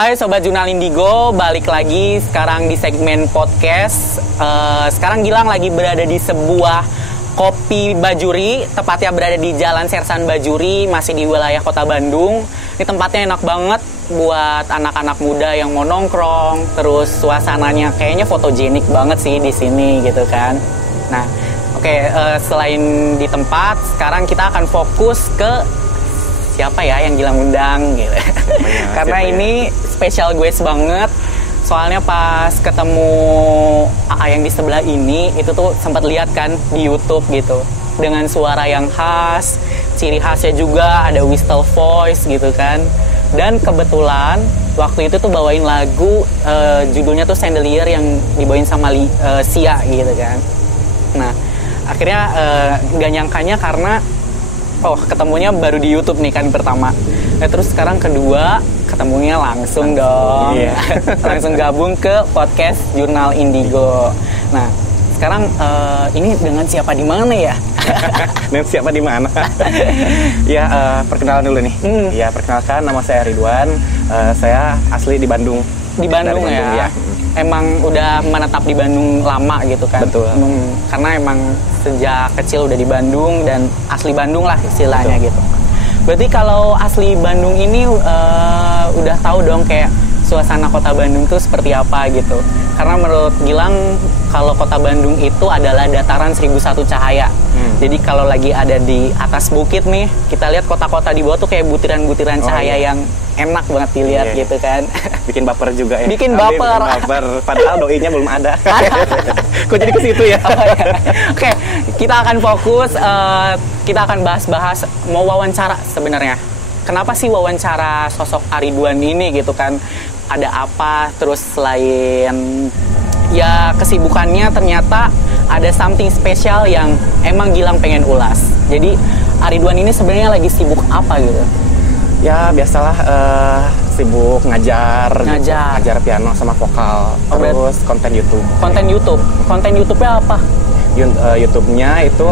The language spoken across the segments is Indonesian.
Hai Sobat Jurnal Indigo, balik lagi sekarang di segmen podcast. Sekarang Gilang lagi berada di sebuah kopi Bajuri, tepatnya berada di Jalan Sersan Bajuri, masih di wilayah Kota Bandung. Ini tempatnya enak banget buat anak-anak muda yang mau nongkrong, terus suasananya kayaknya fotogenik banget sih di sini gitu kan. Nah, selain di tempat, sekarang kita akan fokus ke siapa ya yang Gilang undang gitu. Karena ini special guest banget. Soalnya pas ketemu AA yang di sebelah ini, itu tuh sempat lihat kan di YouTube gitu. Dengan suara yang khas, ciri khasnya juga ada whistle voice gitu kan. Dan kebetulan waktu itu tuh bawain lagu judulnya tuh Chandelier yang dibawain sama Sia gitu kan. Nah, akhirnya gak nyangkanya karena ketemunya baru di YouTube nih kan pertama. Nah, terus sekarang kedua ketemunya langsung dong. Iya. Langsung gabung ke podcast Jurnal Indigo. Nah, sekarang ini dengan siapa di mana ya? Dengan siapa di mana? Ya, perkenalan dulu nih. Ya, perkenalkan, nama saya Ridwan. Saya asli di Bandung. Di Bandung ya? Emang udah menetap di Bandung lama gitu kan? Betul. Karena emang sejak kecil udah di Bandung dan asli Bandung lah istilahnya. Betul. Gitu. Berarti kalau asli Bandung ini udah tahu dong kayak suasana kota Bandung tuh seperti apa gitu. Karena menurut Gilang kalau kota Bandung itu adalah dataran 1001 cahaya. Jadi kalau lagi ada di atas bukit nih, kita lihat kota-kota di bawah tuh kayak butiran-butiran cahaya yang enak banget dilihat gitu kan. Bikin baper juga ya. Bikin baper. Padahal doinya belum ada. Kok jadi ke situ ya? Oke, kita akan fokus, kita akan bahas-bahas mau wawancara sebenarnya. Kenapa sih wawancara sosok Ridwan ini gitu kan? Ada apa? Terus selain ya kesibukannya ternyata ada something spesial yang emang Gilang pengen ulas. Jadi Ridwan ini sebenarnya lagi sibuk apa gitu? Ya biasalah sibuk ngajar piano sama vokal, terus konten YouTube. Konten YouTube-nya apa? YouTube-nya itu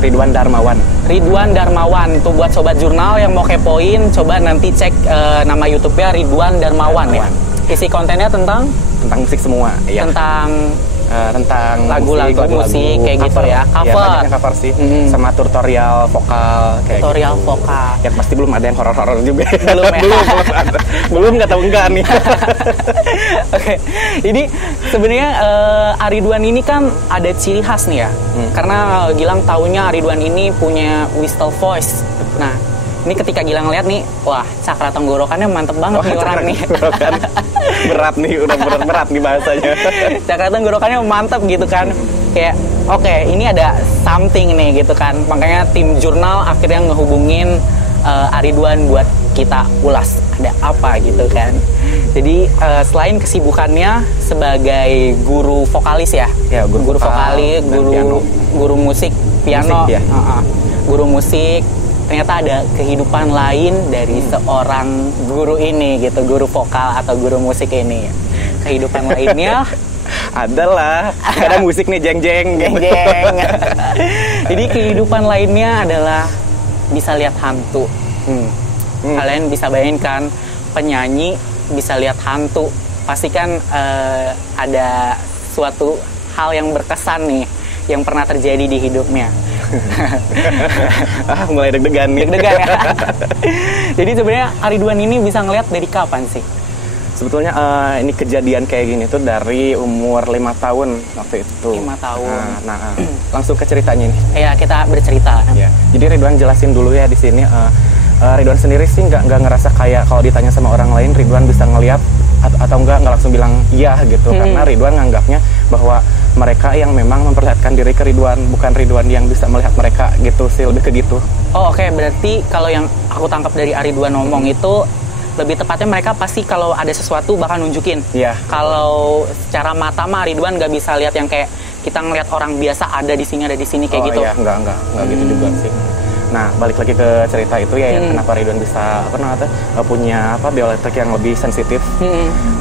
Ridwan Darmawan. Ridwan Darmawan tuh buat sobat jurnal yang mau kepoin, coba nanti cek nama YouTube-nya Ridwan Darmawan ya. Isi kontennya tentang musik semua ya. Tentang lagu-lagu musik kayak cover, gitu ya. Banyaknya cover sih. Sama tutorial vokal kayak tutorial gitu. Vokal. Ya pasti belum ada yang horor-horor juga. Belum ya. belum nggak tahu enggak nih. Oke. Jadi sebenarnya Ridwan ini kan ada ciri khas nih ya. Karena Gilang taunya Ridwan ini punya whistle voice. Nah, ini ketika Gilang lihat nih, wah cakra tenggorokannya mantep banget nih orang nih. Berat nih, udah berat nih bahasanya. Cakra tenggorokannya mantep gitu kan. Kayak oke, ini ada something nih gitu kan. Makanya tim jurnal akhirnya ngehubungin Ridwan buat kita ulas ada apa gitu kan. Jadi selain kesibukannya sebagai guru vokalis ya, guru vokalis, guru musik piano, musik, ya. Guru musik, ternyata ada kehidupan lain dari seorang guru ini gitu, guru vokal atau guru musik ini. Kehidupan lainnya adalah ada musik nih jeng-jeng. Jadi kehidupan lainnya adalah bisa lihat hantu. Kalian bisa bayangkan penyanyi bisa lihat hantu, pasti kan ada suatu hal yang berkesan nih yang pernah terjadi di hidupnya. Mulai deg-degan nih. Deg-degan ya. Jadi sebenarnya Ridwan ini bisa ngelihat dari kapan sih? Sebetulnya ini kejadian kayak gini tuh dari umur 5 tahun waktu itu. 5 tahun. Nah, langsung ke ceritanya nih. Iya, kita bercerita. Ya. Jadi Ridwan jelasin dulu ya di sini. Ridwan sendiri sih nggak ngerasa kayak kalau ditanya sama orang lain Ridwan bisa ngelihat atau nggak langsung bilang iya gitu. Karena Ridwan nganggapnya bahwa mereka yang memang memperlihatkan diri ke Ridwan, bukan Ridwan yang bisa melihat mereka gitu sih, lebih ke gitu. Oke. Berarti kalau yang aku tangkap dari Ridwan ngomong itu lebih tepatnya mereka pasti kalau ada sesuatu bakal nunjukin. Iya. Kalau secara mata mah Ridwan nggak bisa lihat yang kayak kita ngelihat orang biasa ada di sini kayak gitu. Iya, nggak gitu juga sih. Nah, balik lagi ke cerita itu ya, yang kenapa Ridwan bisa punya bioelektrik yang lebih sensitif.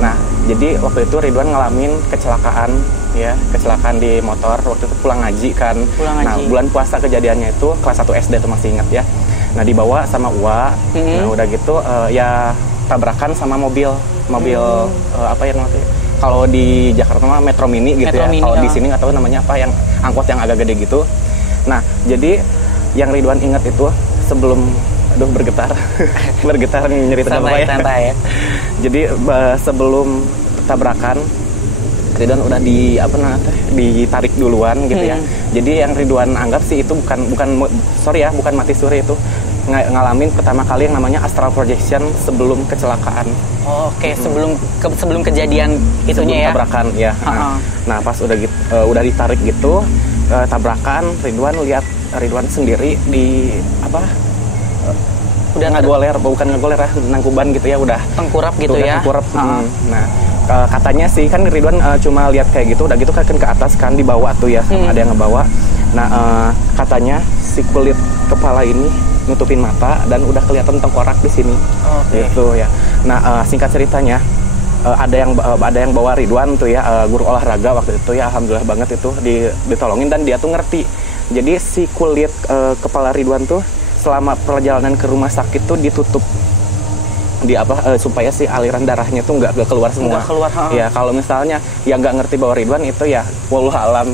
Nah, jadi waktu itu Ridwan ngalamin kecelakaan di motor waktu itu pulang ngaji kan. Nah, bulan puasa kejadiannya itu kelas 1 SD tuh masih ingat ya. Nah, dibawa sama Uwa. Nah, udah gitu ya tabrakan sama mobil mobil apa ya namanya? Kalau di Jakarta mah Metro Mini gitu Metro ya. Mini, Kalau di sini nggak tahu namanya apa, yang angkot yang agak gede gitu. Nah, jadi yang Ridwan ingat itu sebelum bergetar bergetar nyeritain apa ya. Santai ya. Jadi sebelum tabrakan Ridwan udah ditarik duluan gitu ya. Jadi yang Ridwan anggap sih itu bukan mati suri, itu ngalamin pertama kali yang namanya astral projection sebelum kecelakaan. Oh, oke. Sebelum kejadian itunya sebelum ya. Tabrakan ya. Nah, pas udah ditarik gitu tabrakan, Ridwan sendiri di udah bukan ngegoler ya, nangkuban gitu ya, udah tengkurap gitu ya. Tengkurap. Nah, katanya sih kan Ridwan cuma lihat kayak gitu, udah gitu kan ke atas kan dibawa tuh ya, sama ada yang ngebawa. Nah, katanya si kulit kepala ini nutupin mata dan udah kelihatan tengkorak di sini. Gitu ya. Nah, singkat ceritanya ada yang bawa Ridwan tuh ya, guru olahraga waktu itu ya, alhamdulillah banget itu ditolongin dan dia tuh ngerti. Jadi si kulit kepala Ridwan tuh selama perjalanan ke rumah sakit tuh ditutup supaya si aliran darahnya tuh nggak keluar semua. Nggak keluar. Ya, kalau misalnya yang nggak ngerti bahwa Ridwan itu ya wallahu alam.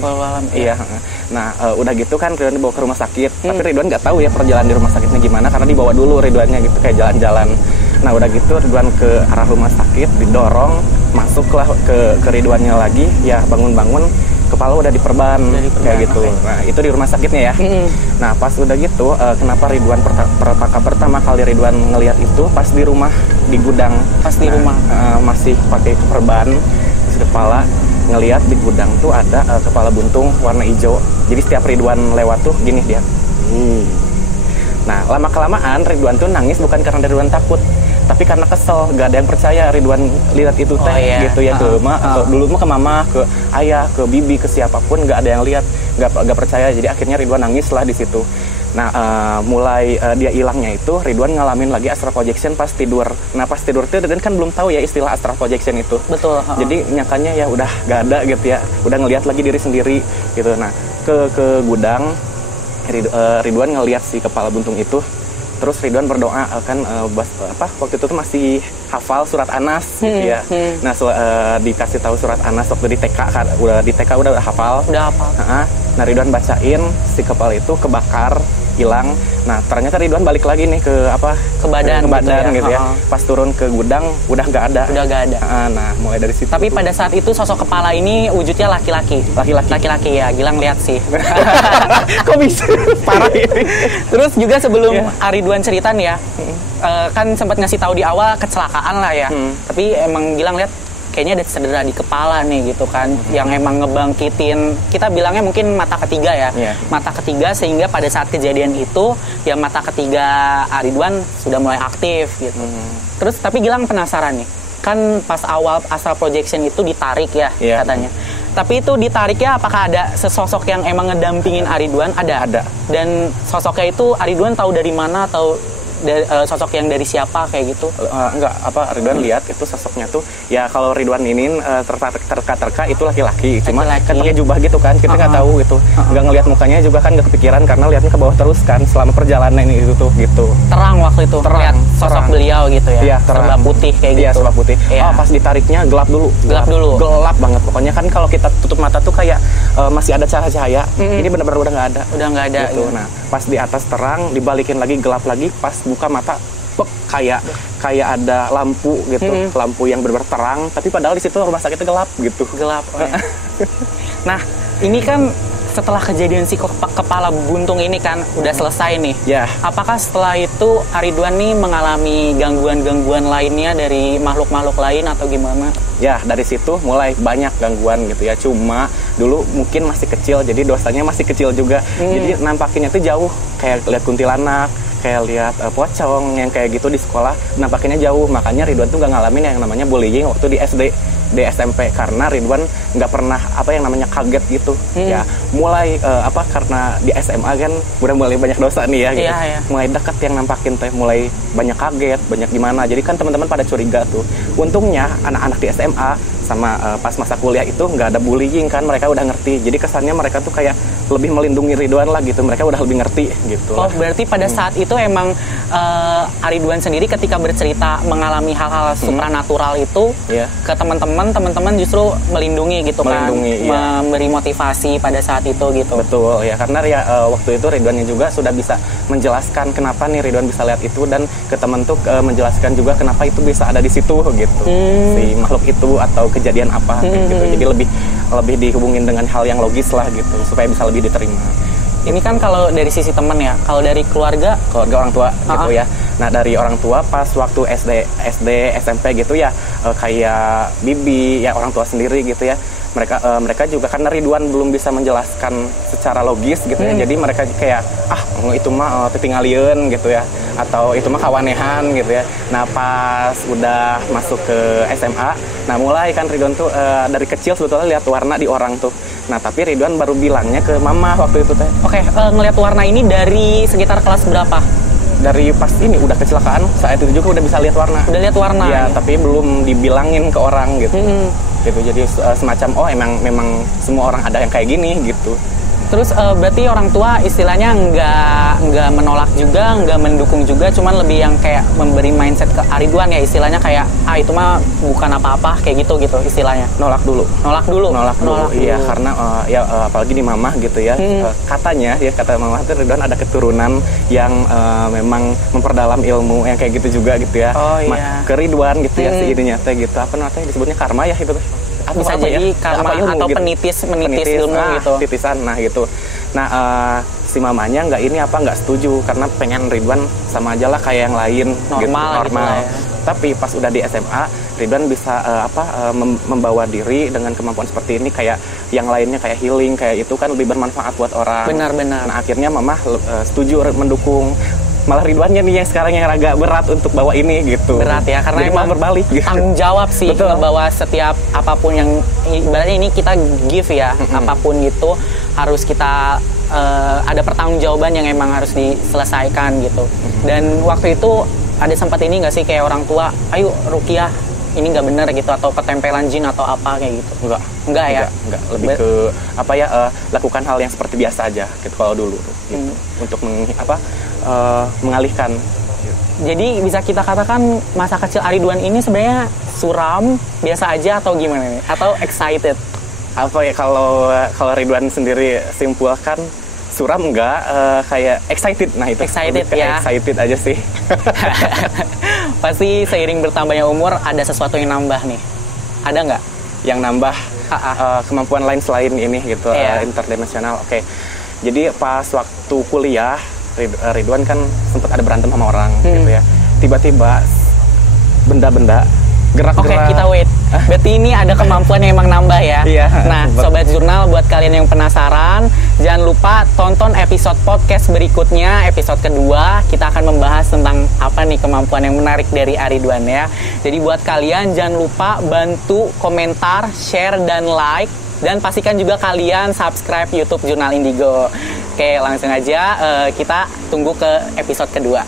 Iya. Nah, udah gitu kan Ridwan dibawa ke rumah sakit. Tapi Ridwan nggak tahu ya perjalanan di rumah sakitnya gimana, karena dibawa dulu Ridwannya gitu kayak jalan-jalan. Nah, udah gitu Ridwan ke arah rumah sakit, didorong, masuklah ke Ridwannya lagi, ya bangun-bangun kepala udah diperban kayak gitu. Nah, itu di rumah sakitnya ya. Nah, pas udah gitu, kenapa Ridwan pertama kali Ridwan ngelihat itu pas di rumah, di gudang. Pas di rumah masih pakai perban, terus kepala ngelihat di gudang tuh ada kepala buntung warna hijau. Jadi setiap Ridwan lewat tuh gini dia. Nah, lama kelamaan Ridwan tuh nangis bukan karena Ridwan takut, tapi karena kesel, gak ada yang percaya Ridwan lihat itu teh gitu ya. Ke dulu mah ke mama, ke ayah, ke bibi, ke siapapun gak ada yang lihat, gak percaya. Jadi akhirnya Ridwan nangis lah di situ. Nah, mulai dia hilangnya itu Ridwan ngalamin lagi astral projection pas tidur. Nah, pas tidur tuh Ridwan kan belum tahu ya istilah astral projection itu. Betul. Jadi nyakanya ya udah gak ada gitu ya, udah ngelihat lagi diri sendiri gitu. Nah, ke gudang Ridwan ngelihat si kepala buntung itu. Terus Ridwan berdoa waktu itu tuh masih hafal surat Anas gitu ya. Nah, dikasih tahu surat Anas waktu di TK kan, udah hafal. Nah, Ridwan bacain, si kepala itu kebakar, hilang. Nah, ternyata Ridwan balik lagi nih ke badan gitu ya. Pas turun ke gudang udah nggak ada. Nah, mulai dari situ. Tapi pada saat itu sosok kepala ini wujudnya laki-laki ya. Gilang lihat sih. Kok bisa? Parah ini. Terus juga sebelum Ridwan cerita nih ya, kan sempat ngasih tahu di awal kecelakaan lah ya. Tapi emang Gilang lihat kayaknya ada cedera di kepala nih gitu kan, yang emang ngebangkitin, kita bilangnya mungkin mata ketiga ya. Mata ketiga, sehingga pada saat kejadian itu ya mata ketiga Ridwan sudah mulai aktif gitu. Terus tapi Gilang penasaran nih, kan pas awal astral projection itu ditarik ya katanya. Tapi itu ditariknya apakah ada sesosok yang emang ngedampingin Ridwan? Ada. Dan sosoknya itu Ridwan tahu dari mana, atau sosok yang dari siapa kayak gitu? Enggak, Ridwan lihat itu sosoknya tuh ya, kalau Ridwan ini terka-terka itu laki-laki, cuma kan pakai jubah gitu kan, kita nggak tahu gitu, nggak ngelihat mukanya juga kan, nggak kepikiran karena lihatnya ke bawah terus kan selama perjalanan itu tuh gitu. Terang waktu itu, lihat sosok beliau gitu ya, serba putih kayak gitu. Iya, serba putih. Pas ditariknya gelap banget pokoknya kan. Kalau kita tutup mata tuh kayak masih ada cahaya. Ini benar-benar udah nggak ada gitu. Nah, pas di atas terang, dibalikin lagi gelap lagi, pas buka mata kayak ada lampu gitu, lampu yang benar-benar terang, tapi padahal di situ rumah sakitnya gelap gitu. Nah, ini kan setelah kejadian si kepala buntung ini kan udah selesai nih. Apakah setelah itu Ridwan nih mengalami gangguan-gangguan lainnya dari makhluk-makhluk lain atau gimana? Ya, dari situ mulai banyak gangguan gitu ya. Cuma dulu mungkin masih kecil, jadi dosanya masih kecil juga. Jadi nampakinnya tuh jauh, kayak lihat kuntilanak, kayak lihat pocong yang kayak gitu di sekolah, nampakinnya jauh. Makanya Ridwan tuh nggak ngalamin yang namanya bullying waktu di SD, di SMP, karena Ridwan nggak pernah yang namanya kaget gitu. Ya, mulai karena di SMA kan udah mulai banyak dosa nih ya gitu. Mulai dekat yang nampakin teh, mulai banyak kaget, banyak gimana. Jadi kan teman-teman pada curiga tuh. Untungnya anak-anak di SMA sama pas masa kuliah itu nggak ada bullying kan, mereka udah ngerti. Jadi kesannya mereka tuh kayak lebih melindungi Ridwan lah gitu. Mereka udah lebih ngerti gitu. Oh, berarti pada saat itu emang Ridwan sendiri ketika bercerita mengalami hal-hal supranatural itu ke teman-teman justru melindungi gitu kan, memberi motivasi pada saat itu gitu. Betul ya, karena ya waktu itu Ridwannya juga sudah bisa menjelaskan kenapa nih Ridwan bisa lihat itu, dan ke temen tuh menjelaskan juga kenapa itu bisa ada di situ gitu, si makhluk itu atau kejadian apa gitu. Jadi lebih dihubungin dengan hal yang logis lah gitu supaya bisa lebih diterima. Ini kan kalau dari sisi temen ya, kalau dari keluarga orang tua gitu ya. Nah dari orang tua pas waktu SD SMP gitu ya, kayak bibi ya, orang tua sendiri gitu ya, mereka juga karena Ridwan belum bisa menjelaskan secara logis gitu ya, jadi mereka kayak itu mah titingalieun gitu ya, atau itu mah kawanehan gitu ya. Nah pas udah masuk ke SMA, nah mulai kan Ridwan tuh dari kecil sebetulnya lihat warna di orang tuh. Nah tapi Ridwan baru bilangnya ke mama waktu itu teh. Oke, ngelihat warna ini dari sekitar kelas berapa? Dari pas ini udah kecelakaan, saat itu juga udah bisa lihat warna. Udah lihat warna? Ya, tapi belum dibilangin ke orang gitu. Gitu, jadi semacam memang semua orang ada yang kayak gini gitu. Terus berarti orang tua istilahnya nggak menolak juga, nggak mendukung juga, cuman lebih yang kayak memberi mindset ke Ridwan ya, istilahnya kayak itu mah bukan apa-apa kayak gitu istilahnya. Nolak dulu. Iya, karena apalagi di mamah gitu ya, katanya ya, kata mamah itu Ridwan ada keturunan yang memang memperdalam ilmu yang kayak gitu juga gitu ya. Ke Ridwan gitu ya, si ininya teh gitu, apa namanya disebutnya karma ya itu teh. Bisa jadi karma ilmu, atau gitu. penitis ilmu gitu. Titisan, nah gitu. Nah si mamanya nggak setuju karena pengen Ridwan sama aja lah kayak yang lain, normal. Gitu ya. Tapi pas udah di SMA, Ridwan bisa membawa diri dengan kemampuan seperti ini, kayak yang lainnya kayak healing kayak itu kan lebih bermanfaat buat orang. Benar. Nah akhirnya mama setuju mendukung. Malah Ridwannya nih yang sekarang yang agak berat untuk bawa ini gitu. Berat ya, karena emang berbalik gitu. Tanggung jawab sih ngebawa setiap apapun yang ibaratnya ini kita give ya, apapun gitu harus kita ada pertanggungjawaban yang emang harus diselesaikan gitu. Dan waktu itu ada sempat ini nggak sih kayak orang tua, ayo ruqyah ini nggak bener gitu, atau ketempelan jin atau apa kayak gitu? Enggak ya? Enggak. Lebih ke lakukan hal yang seperti biasa aja gitu kalau dulu gitu. Untuk mengalihkan. Jadi bisa kita katakan masa kecil Ridwan ini sebenarnya suram, biasa aja atau gimana nih? Atau excited? Apa ya, kalau Ridwan sendiri simpulkan suram enggak, kayak excited. Nah itu excited ya. Excited aja sih. Pasti seiring bertambahnya umur ada sesuatu yang nambah nih. Ada nggak? Yang nambah kemampuan lain selain ini gitu, interdimensional. Oke. Jadi pas waktu kuliah Ridwan kan sempat ada berantem sama orang gitu ya. Tiba-tiba benda-benda gerak-gerak. Oke, kita wait. Berarti ini ada kemampuan yang emang nambah ya. Nah, Sobat Jurnal, buat kalian yang penasaran, jangan lupa tonton episode podcast berikutnya, episode kedua. Kita akan membahas tentang apa nih kemampuan yang menarik dari Ridwan ya. Jadi buat kalian jangan lupa bantu komentar, share, dan like. Dan pastikan juga kalian subscribe YouTube Jurnal Indigo. Oke, langsung aja kita tunggu ke episode kedua.